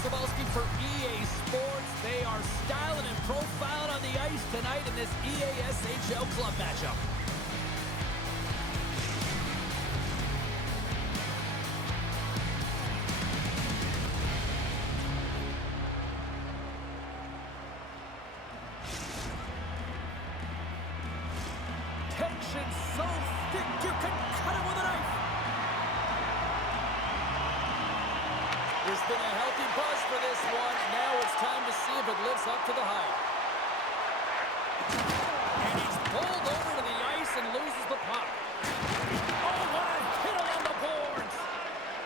for EA Sports. They are styling and profiling on the ice tonight in this EASHL club matchup. Tension so thick you can cut it with a knife. There's been a healthy buzz for this one. Now it's time to see if it lives up to the hype. And he's pulled over to the ice and loses the puck. Oh, what a hit along the boards.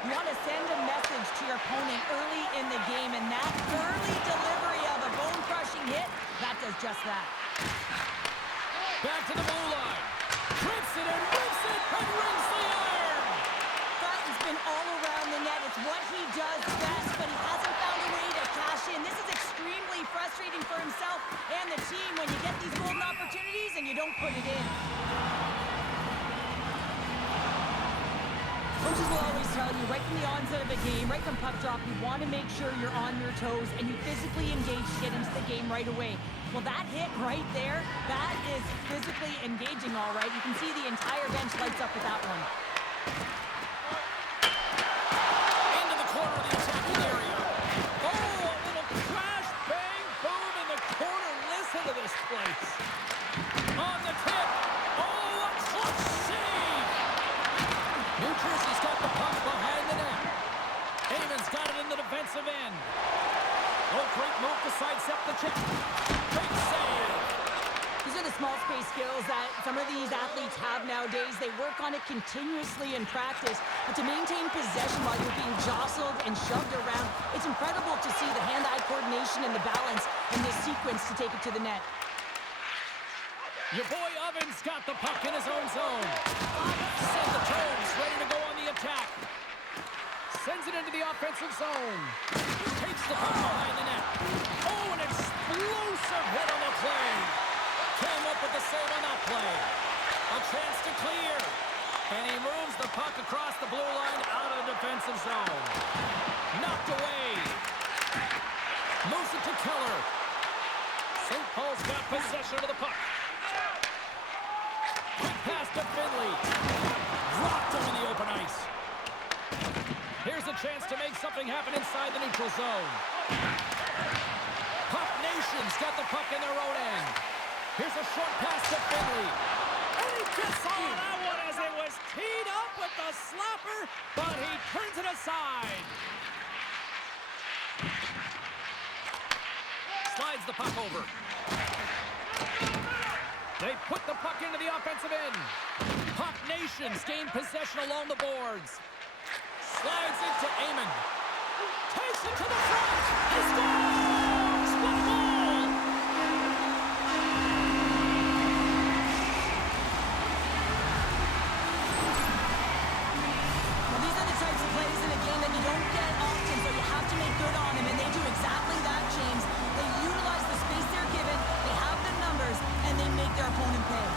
You want to send a message to your opponent early in the game, and that early delivery of a bone-crushing hit, that does just that. Back to the blue line. Trips it and rips it and rings the iron. Thornton's been all around the net. It's what he does best, but he hasn't found a way to cash in. This is extremely frustrating for himself and the team when you get these golden opportunities and you don't put it in. Coaches will always tell you, right from the onset of a game, right from puck drop, you want to make sure you're on your toes and you physically engage to get into the game right away. Well, that hit right there, that is physically engaging, all right. You can see the entire bench lights up with that one. Into the corner of the attacking area. Oh, a little crash, bang, boom in the corner. Listen to this place. On the tip. Oh, a clutch save. New Jersey's got the puck behind the net. Eamon's got it in the defensive end. Oh, great move to sidestep the check. Great save. These are the small space skills that some of these athletes have nowadays. They work on it continuously in practice. But to maintain possession while you're being jostled and shoved around, it's incredible to see the hand-eye coordination and the balance in this sequence to take it to the net. Your boy Ovens got the puck in his own zone. Send the toes ready to go on the attack. Sends it into the offensive zone. Takes the puck behind the net. Oh, an explosive hit on the play. Came up with the save on that play. A chance to clear. And he moves the puck across the blue line out of the defensive zone. Knocked away. Moves it to Keller. St. Paul's got possession of the puck. Quick pass to Finley. Rocked him in the open ice. Here's a chance to make something happen inside the neutral zone. Puck Nation's got the puck in their own end. Here's a short pass to Finley. And he gets on that one as it was teed up with the slapper, but he turns it aside. Slides the puck over. They put the puck into the offensive end. Puck Nation's gain possession along the boards. Slides into Eamon. Takes it to the front. He scores! What a goal! Well, these are the types of plays in a game that you don't get often, so you have to make good on them, and they do exactly that, James. They utilize the space they're given, they have the numbers, and they make their opponent pay.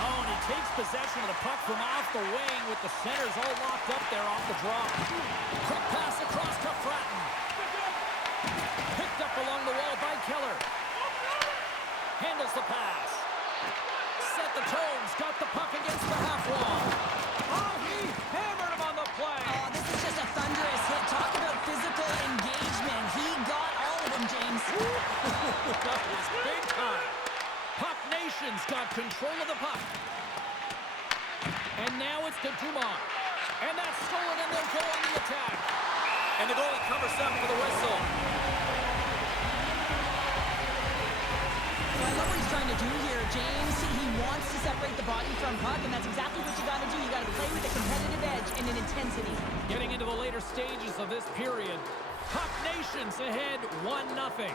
Oh, and he takes possession of the puck from off the wing with the centers all locked up there off the draw. Quick pass across to Fratton. Picked up along the wall by Keller. Handles the pass. Set the toes. Got the puck against the half wall. Oh, he hammered him on the play. Oh, this is just a thunderous hit. Talk about physical engagement. He got all of them, James. That was big time. Puck Nation's got control of the puck. And now it's to Dumont. And that's stolen, and they'll go on the attack. And the goalie covers up for the whistle. Well, I love what he's trying to do here, James. He wants to separate the body from puck, and that's exactly what you got to do. You got to play with a competitive edge and an intensity. Getting into the later stages of this period. Puck Nation's ahead 1-0.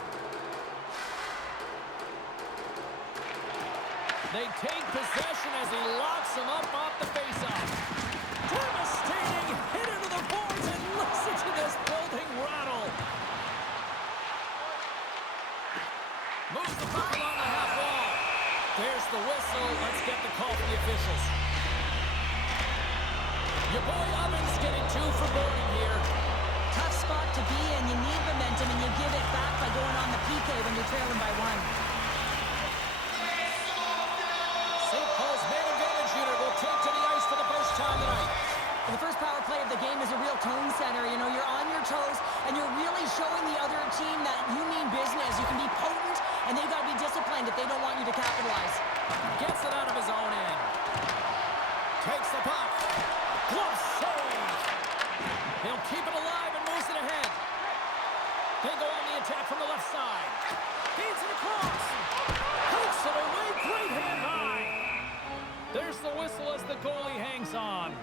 They take possession as he locks him up off the faceoff. Devastating hit into the boards, and listen to this building rattle. Moves the puck along the half wall. There's the whistle. Let's get the call from the officials. Your boy Ovens getting 2 for boarding here. Tough spot going on the PK when you're trailing by one. St. Paul's main advantage unit will take to the ice for the first time tonight. The first power play of the game is a real tone setter. You know, you're on your toes, and you're really showing the other team that you mean business. You can be potent, and they've got to be disciplined if they don't want you to capitalize. Gets it out of his own end. Takes the puck. Glove save. He'll keep it alive and moves it ahead. They go on the attack from the left side. Feeds it across. Hooks it away. Great hand high. There's the whistle as the goalie hangs on.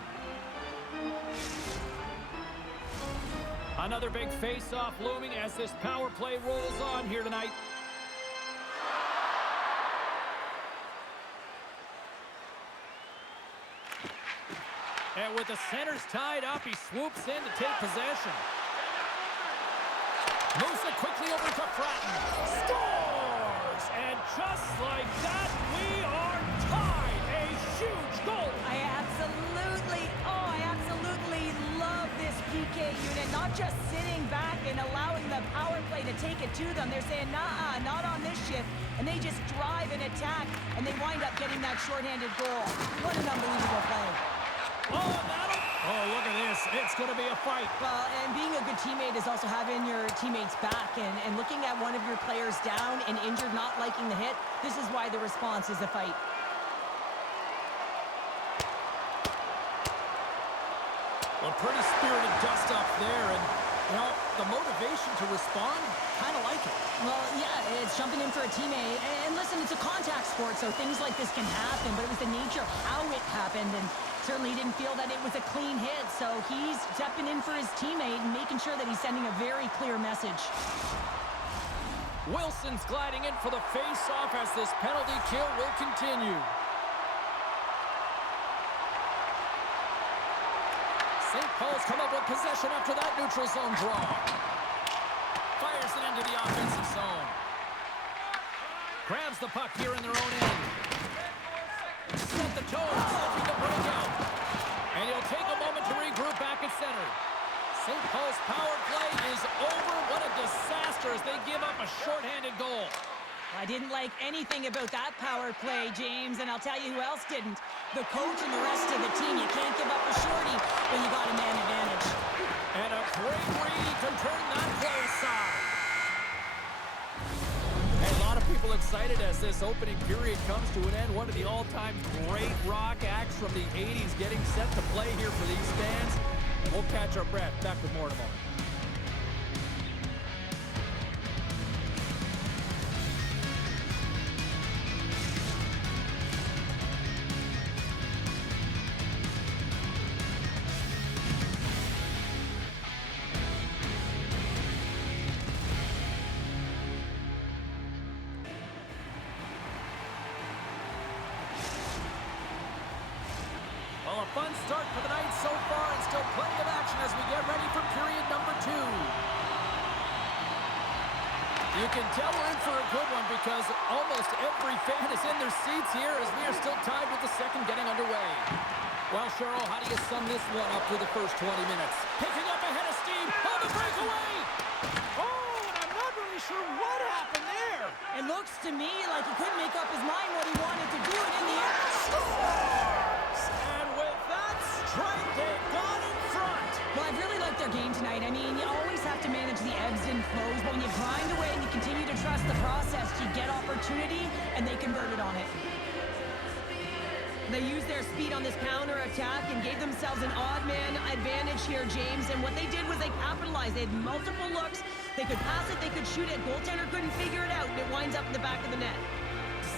Another big face-off looming as this power play rolls on here tonight. And with the centers tied up, he swoops in to take possession. Moves it quickly over to Fratton. Scores! And just like that, we are tied. A huge goal. I absolutely love this PK unit. Not just sitting back and allowing the power play to take it to them. They're saying, nah, not on this shift. And they just drive and attack, and they wind up getting that shorthanded goal. What an unbelievable play. Oh, look at this. It's going to be a fight. Well, and being a good teammate is also having your teammates back and looking at one of your players down and injured, not liking the hit. This is why the response is a fight. Well, pretty spirited dust up there, and, you know, the motivation to respond, kind of like it. Well, yeah, it's jumping in for a teammate. And listen, it's a contact sport, so things like this can happen, but it was the nature of how it happened, and certainly he didn't feel that it was a clean hit, so he's stepping in for his teammate and making sure that he's sending a very clear message. Wilson's gliding in for the face-off as this penalty kill will continue. St. Paul's come up with possession after that neutral zone draw. Fires it into the offensive zone. Grabs the puck here in their own end. Set the toes, looking to break out. And he'll take a moment to regroup back at center. St. Paul's power play is over. What a disaster as they give up a shorthanded goal. I didn't like anything about that power play, James, and I'll tell you who else didn't. The coach and the rest of the team. You can't give up a shorty when you got a man advantage. And a great read to turn that play aside. A lot of people excited as this opening period comes to an end. One of the all-time great rock acts from the 80s getting set to play here for these fans. And we'll catch our breath. Back with more in a moment. Well, a fun start for the night so far, and still plenty of action as we get ready for period number 2. You can tell we're in for a good one because almost every fan is in their seats here as we are still tied with the second getting underway. Well, Cheryl, how do you sum this one up through the first 20 minutes? Picking up ahead of steam on the breakaway! Oh, and I'm not really sure what happened there. It looks to me like he couldn't make up his mind what he wanted to do, and in the end, strike, they got in front. Well, I've really liked their game tonight. I mean, you always have to manage the ebbs and flows, but when you grind away and you continue to trust the process, you get opportunity, and they converted on it. They used their speed on this counter-attack and gave themselves an odd man advantage here, James, and what they did was they capitalized. They had multiple looks. They could pass it, they could shoot it. Goaltender couldn't figure it out, and it winds up in the back of the net.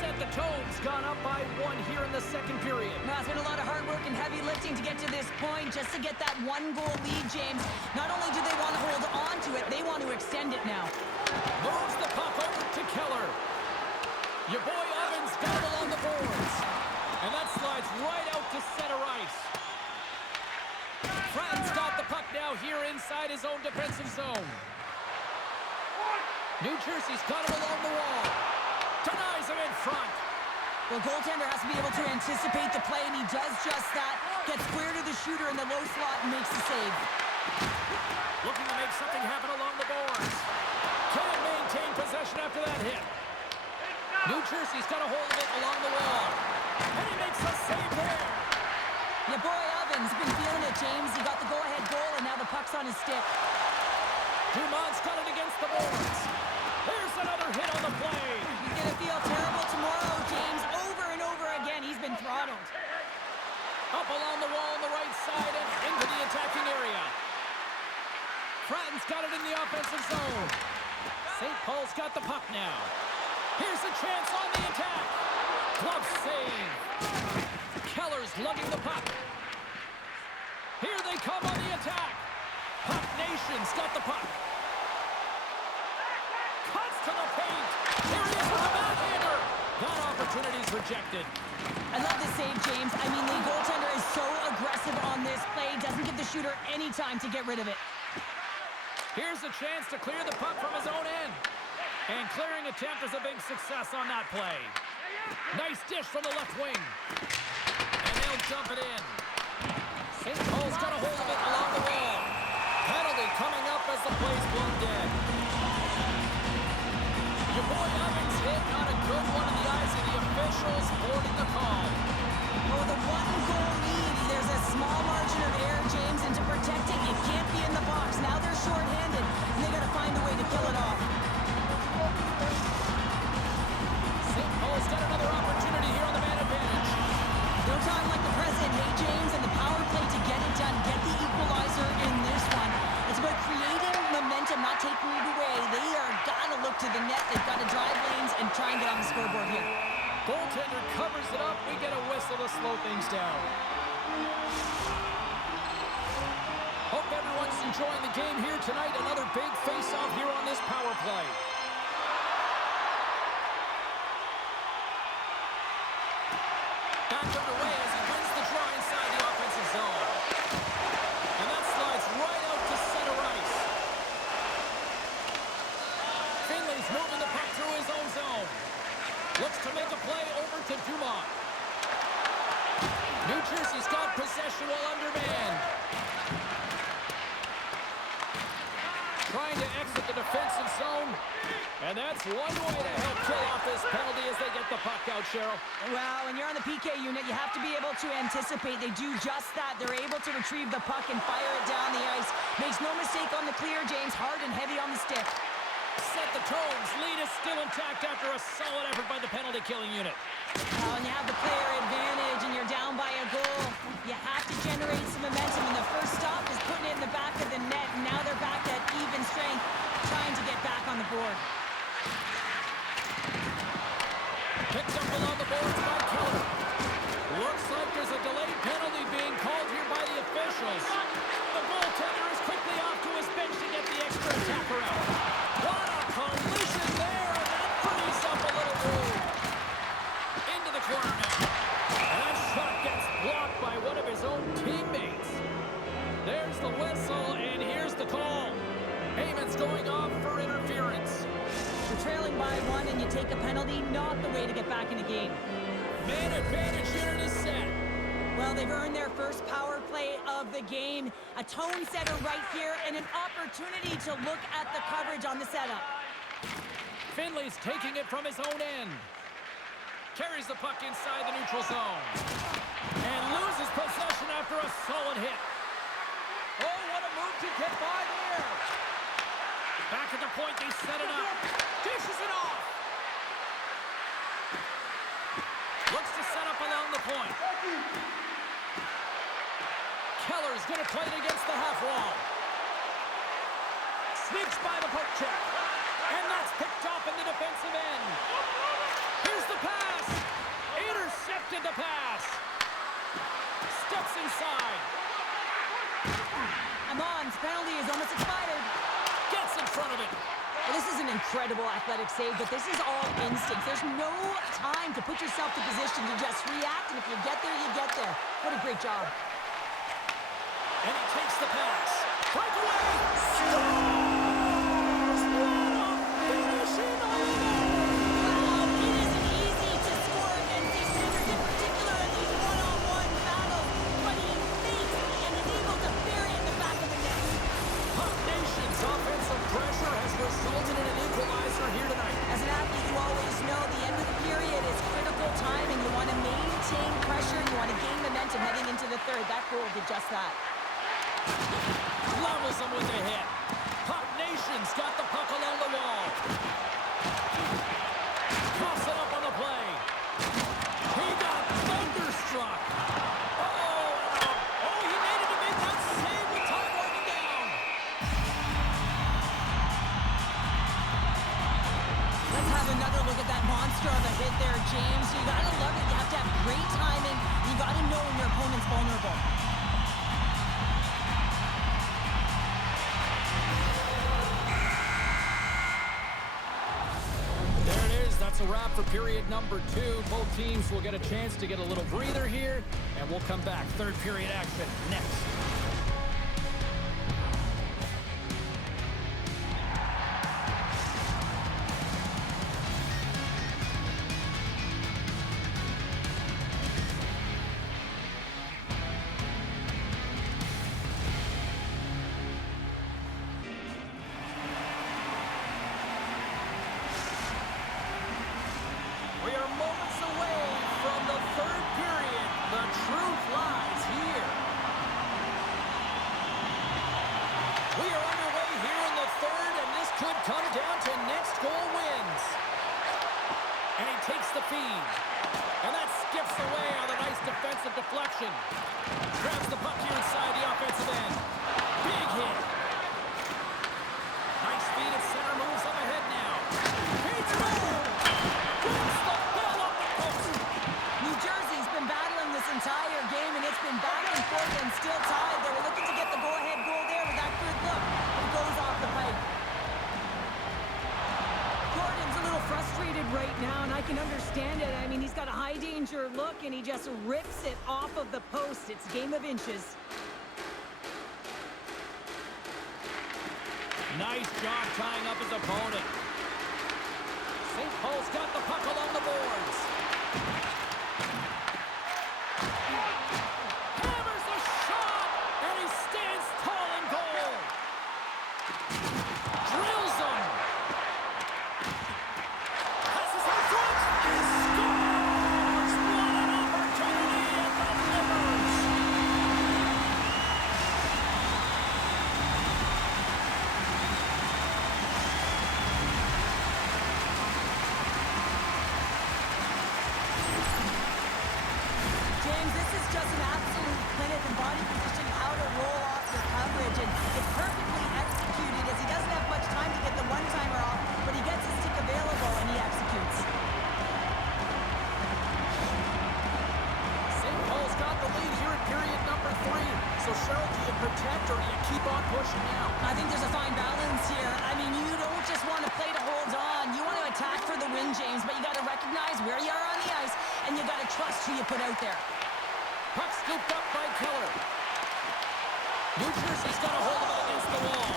Set the Tones gone up by 1 here in the second period. Now, it's been a lot of hard work and heavy lifting to get to this point, just to get that 1-goal lead, James. Not only do they want to hold on to it, they want to extend it now. Moves the puck over to Keller. Your boy Evans got it along the boards. And that slides right out to center ice. Fratton's got the puck now here inside his own defensive zone. New Jersey's got him along the wall. Denies him in front. Well, goaltender has to be able to anticipate the play, and he does just that. Gets square to the shooter in the low slot and makes the save. Looking to make something happen along the boards. Can't maintain Jersey's got a hold of it along the wall. And he makes a save there. Your boy Ovens been feeling it, James. He got the go-ahead goal, and now the puck's on his stick. Dumont's got it against the boards. There's another hit on the play. He's going to feel terrible tomorrow, James. Over and over again, he's been throttled. Up along the wall on the right side and into the attacking area. Fratton's got it in the offensive zone. St. Paul's got the puck now. Here's a chance on the attack. Glove save. Keller's lugging the puck. Here they come on the attack. Puck Nation's got the puck. Cuts to the paint. Here he is with the backhander. That opportunity's rejected. I love the save, James. I mean, the goaltender is so aggressive on this play. Doesn't give the shooter any time to get rid of it. Here's a chance to clear the puck from his own end. And clearing attempt is a big success on that play. Nice dish from the left wing. And they'll dump it in. St. Paul's got a hold of it along the wall. Penalty coming up as the play's blown dead. Your boy Evans hit on a good one in the eyes of the officials boarding the call. Oh, the one-goal lead. There's a small margin of error, James, and to protect it, you can't be in the box. Now they're shorthanded, and they got to find a way to kill it off. St. Paul's got another opportunity here on the man advantage. No time like the present, hey, James, and the power play to get it done. Get the equalizer in this one. It's about creating momentum, not taking it away. They are got to look to the net. They've got to drive lanes and try and get on the scoreboard here. Goaltender covers it up. We get a whistle to slow things down. Hope everyone's enjoying the game here tonight. Another big face-off here on this power play. Back underway as he wins the draw inside the offensive zone. And that slides right out to center ice. Finley's moving the puck through his own zone. Looks to make a play over to Dumont. New Jersey's got possession while undermanned. Trying to exit the defensive zone. And that's one way to help kill off this penalty as they get the puck out, Cheryl. Well, when you're on the PK unit, you have to be able to anticipate. They do just that. They're able to retrieve the puck and fire it down the ice. Makes no mistake on the clear, James. Hard and heavy on the stick. Set the tones. Lead is still intact after a solid effort by the penalty-killing unit. Well, and you have the player advantage and you're down by a goal. You have to generate some momentum, and the first stop is putting it in the back of the net. And now they're back at even strength, trying to get back on the board. Picked up along the boards by Keller. Looks like there's a delayed penalty being called here by the officials. The goaltender is quickly off to his bench to get the extra attacker out. What a collision there, and that frees up a little room. Into the corner now. And that shot gets blocked by one of his own teammates. There's the whistle, and here's the call. Heyman's going off for interference. You're trailing by one and you take a penalty, not the way to get back in the game. Man advantage unit is set. Well, they've earned their first power play of the game. A tone setter right here and an opportunity to look at the coverage on the setup. Finley's taking it from his own end. Carries the puck inside the neutral zone. And loses possession after a solid hit. Oh, what a move to get by there. Back at the point, they set it up. Dishes it off. Looks to set up along the point. Keller's going to play it against the half wall. Sneaks by the poke check. And that's picked off in the defensive end. Here's the pass. Intercepted the pass. Steps inside. Amon's penalty is almost expired. Gets in front of it. Well, this is an incredible athletic save, but this is all instinct. There's no time to put yourself in position to just react, and if you get there, you get there. What a great job. And he takes the pass. Breakaway! Scores! What a finishing on the Wow, it isn't easy to score against these centers, in particular in these one-on-one battles, but he fakes and is able to bury it in the back of the net. Puck Nation's offensive pressure has resulted in an equalizer here tonight. As an athlete, you always know the end of the period time, and you want to maintain pressure. You want to gain momentum heading into the third. That goal did just that. Levels them with a hit. Puck Nation's got the puck along the wall. Toss it up on the play. He got thunderstruck. Oh, he made it to make that save with time winding down. Let's have another look at that monster of a hit there, James. You got to love it. You have to have great timing. You got to know when your opponent's vulnerable. That's a wrap for period number 2. Both teams will get a chance to get a little breather here, and we'll come back. Third period action next. We are moments away from the third period. The truth lies here. We are underway here in the third, and this could come down to next goal wins. And he takes the feed. And that skips away on a nice defensive deflection. Grabs the puck here inside the offensive end. Big hit. Nice feed at center, moves up ahead now. He's moved. New Jersey's been battling this entire game, and it's been back and forth and still tied. They were looking to get the go-ahead goal there with that good look. It goes off the pipe. Gordon's a little frustrated right now, and I can understand it. I mean, he's got a high-danger look, and he just rips it off of the post. It's a game of inches. Nice job tying up his opponent. St. Paul's got the puck along the boards. Hammers a shot, and he stands tall in goal. Drills him. Passes in front, and scores! What an opportunity, and delivers. James, this is just an absolute clinic in body position, how to roll off your coverage, and it's perfectly executed as he doesn't have much time to get the one-timer off, but he gets his stick available and he executes. St. Paul's got the lead here in period number 3. So, Cheryl, do you protect or do you keep on pushing now? I think there's a fine balance here. I mean, you don't just want to play to hold on. You want to attack for the win, James, but you got to recognize where you are on the ice, and you got to trust who you put out there. Puck scooped up by Keller. New Jersey's got a hold of it against the wall.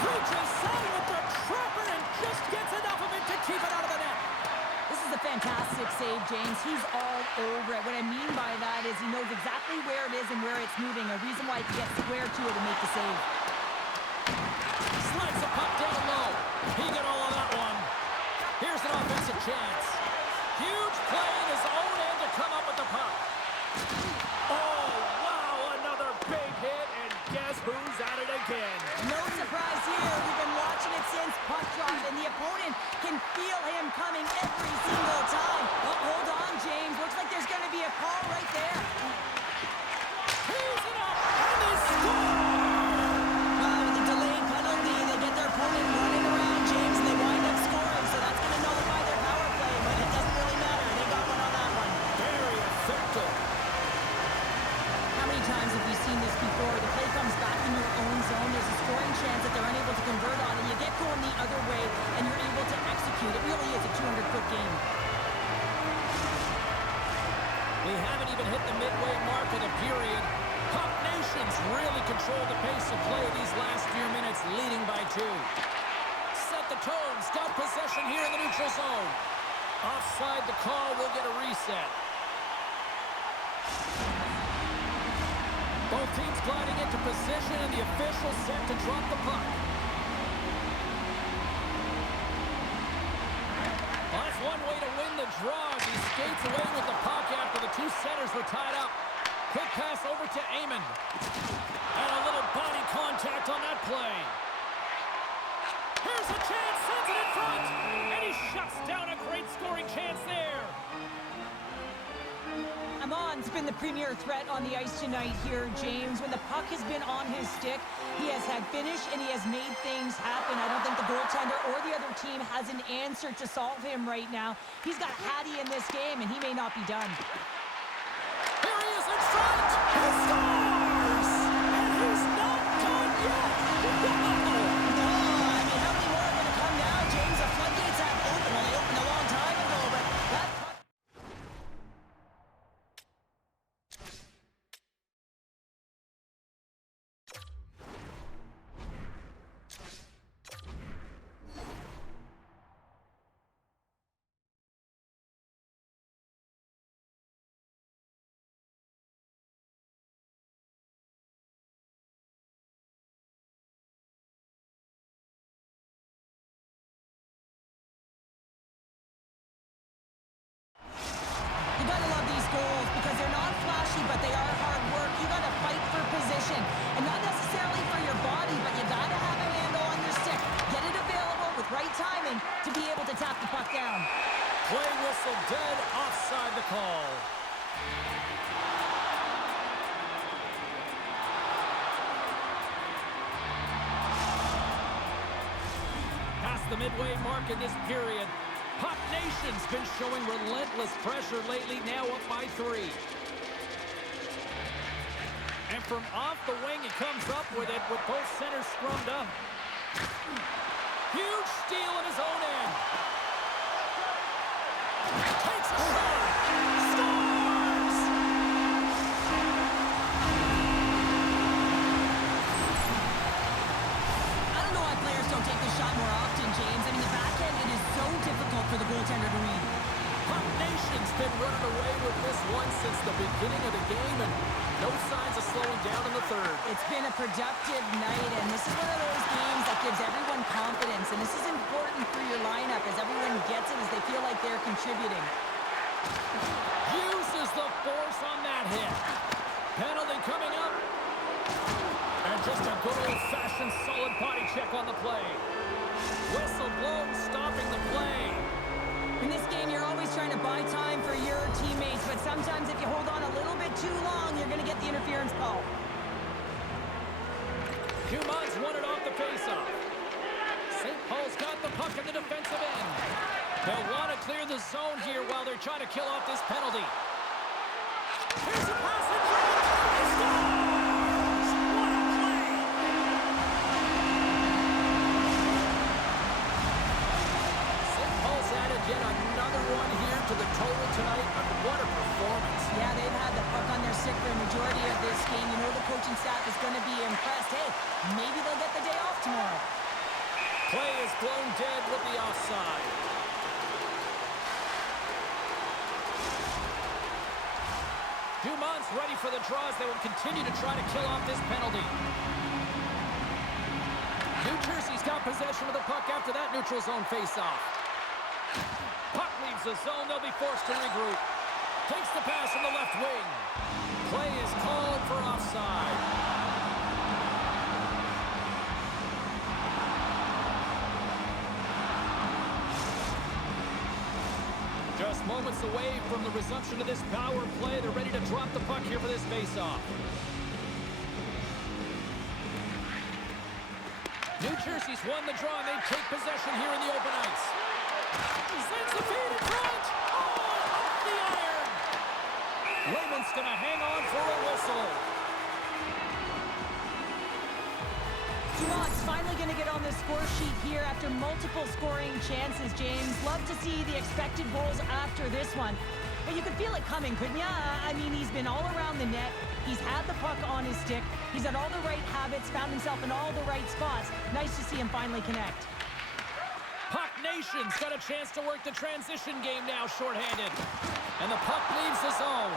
Reaches side with the trapper and just gets enough of it to keep it out of the net. This is a fantastic save, James. He's all over it. What I mean by that is he knows exactly where it is and where it's moving, a reason why he can get square to it and make the save. Slides the puck down low. He got all of that one. Here's an offensive chance. Huge play in his own end to come up with the puck. Oh, wow, another big hit, and guess who's at it again? No surprise here. We've been watching it since puck drop, and the opponent can feel him coming every single time. Oh, hold on, James. Looks like there's going to be a call right there. He's it up, and they score! With the delayed penalty, they get their opponent running around, James, and they wind up scoring, so that's going to nullify their power play, but it doesn't really matter. They got one on that one. Very effective. How many times have we seen this before? The play comes back in your own zone. There's a scoring chance that they're unable to convert on, and you get going the other way, and you're able to execute. It really is a 200-foot game. We haven't even hit the midway mark of the period. Puck Nation's really controlled the pace of play these last few minutes, leading by 2. Set the tones, got possession here in the neutral zone. Offside the call, will get a reset. Both teams gliding into position, and the official set to drop the puck. Well, that's one way to win the draw as he skates away with the puck after the two centers were tied up. Quick pass over to Amon. And a little body contact on that play. Here's a chance, sends it in front, and he shuts down a great scoring chance there. Amon's been the premier threat on the ice tonight here, James. When the puck has been on his stick, he has had finish and he has made things happen. I don't think the goaltender or the other team has an answer to solve him right now. He's got Hattie in this game, and he may not be done. Here he is in front. He scores! And he's not done yet. No, I mean, how many more are going to come now, James? The floodgates have opened. Well, they opened a long time ago, but that puck... You gotta love these goals because they're not flashy, but they are hard work. You gotta fight for position, and not necessarily for your body, but you gotta have a handle on your stick. Get it available with right timing to be able to tap the puck down. Play whistle dead, offside the call. Past the midway mark in this period. Puck Nation's been showing relentless pressure lately, now up by 3. And from off the wing, he comes up with it with both centers scrummed up. Huge steal in his own end. Takes a shot. Scores! I don't know why players don't take this shot more often, James. I mean, the backhand, it is so difficult for the goaltender to read. Puck Nation's been running away with this one since the beginning of the game, and no signs of slowing down in the third. It's been a productive night, and this is one of those games that gives everyone confidence, and this is important for your lineup as everyone gets it, as they feel like they're contributing. Uses the force on that hit. Penalty coming up. And just a good old-fashioned solid body check on the play. Whistle blown, stopping the play. In this game, you're always trying to buy time for your teammates, but sometimes if you hold on a little bit too long, you're going to get the interference call. Dumont's won it off the faceoff. St. Paul's got the puck in the defensive end. They'll want to clear the zone here while they're trying to kill off this penalty. Here's a pass in front. He scores! What a play! St. Paul's added yet another one here to the total tonight, but what a performance. Yeah, they've had the puck on their stick for a majority of this game. You know the coaching staff is going to be impressed. Hey, maybe they'll get the day off tomorrow. Play is blown dead with the offside. Dumont's ready for the draws. They will continue to try to kill off this penalty. New Jersey's got possession of the puck after that neutral zone faceoff. Puck leaves the zone. They'll be forced to regroup. Takes the pass from the left wing. Play is called for offside. Just moments away from the resumption of this power play. They're ready to drop the puck here for this faceoff. New Jersey's won the draw, and they take possession here in the open ice. Sends the feed in front. Oh, off the iron. Raymond's going to hang on for a whistle. Dumont's finally going to get on the score sheet here after multiple scoring chances, James. Love to see the expected goals after this one. But you could feel it coming, couldn't you? I mean, he's been all around the net. He's had the puck on his stick. He's had all the right habits, found himself in all the right spots. Nice to see him finally connect. Puck Nation's got a chance to work the transition game now, shorthanded. And the puck leaves the zone.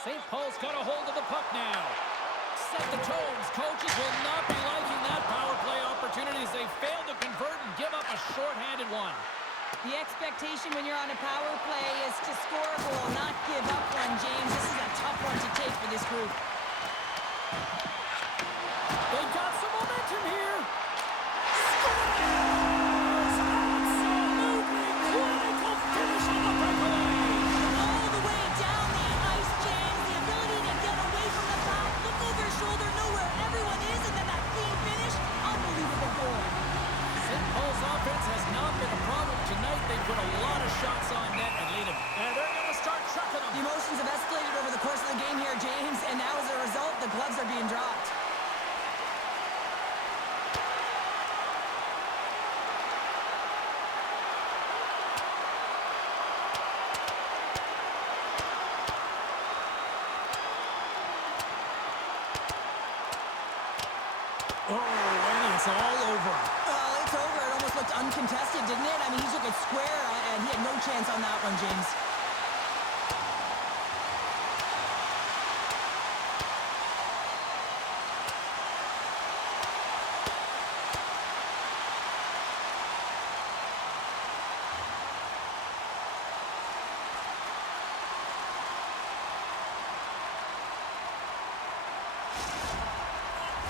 St. Paul's got a hold of the puck now. Set the tones. Coaches will not be liking that power play opportunity as they fail to convert and give up a shorthanded one. The Oh, and it's all over. Well, it's over. It almost looked uncontested, didn't it? I mean, he took it square, and he had no chance on that one, James.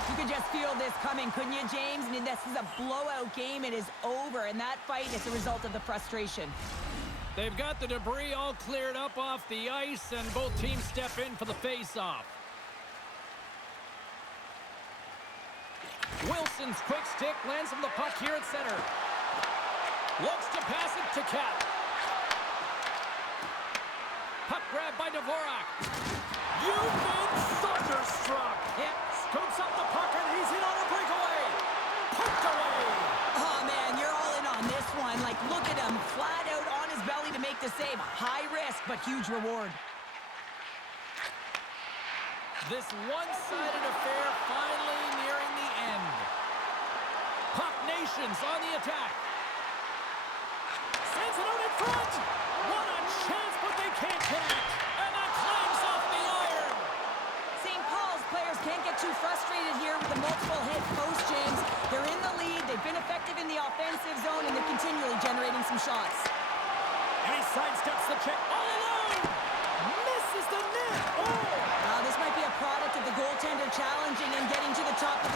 You could just feel this coming, couldn't you, James? I mean, this is a blowout game. It is over, and that fight is a result of the frustration. They've got the debris all cleared up off the ice, and both teams step in for the face-off. Wilson's quick stick lands him the puck here at center. Looks to pass it to Cap. Puck grab by Dvorak. You've been thunderstruck. Yep. Scoops up the puck, and he's in on a breakaway. Poked away. Oh, man, you're all in on this one. Like, look at him, flat out on his belly to make the save. High risk, but huge reward. This one-sided affair finally nearing the end. Puck Nations on the attack. Sends it out in front. What a chance, but they can't connect. And that climbs off the iron. St. Paul's players can't get too frustrated here with the multiple hit post, James. They're in the lead, they've been effective in the offensive zone, and they're continually generating some shots. And he sidesteps the check all alone. Misses the net. Oh! This might be a product of the goaltender challenging and getting to the top of the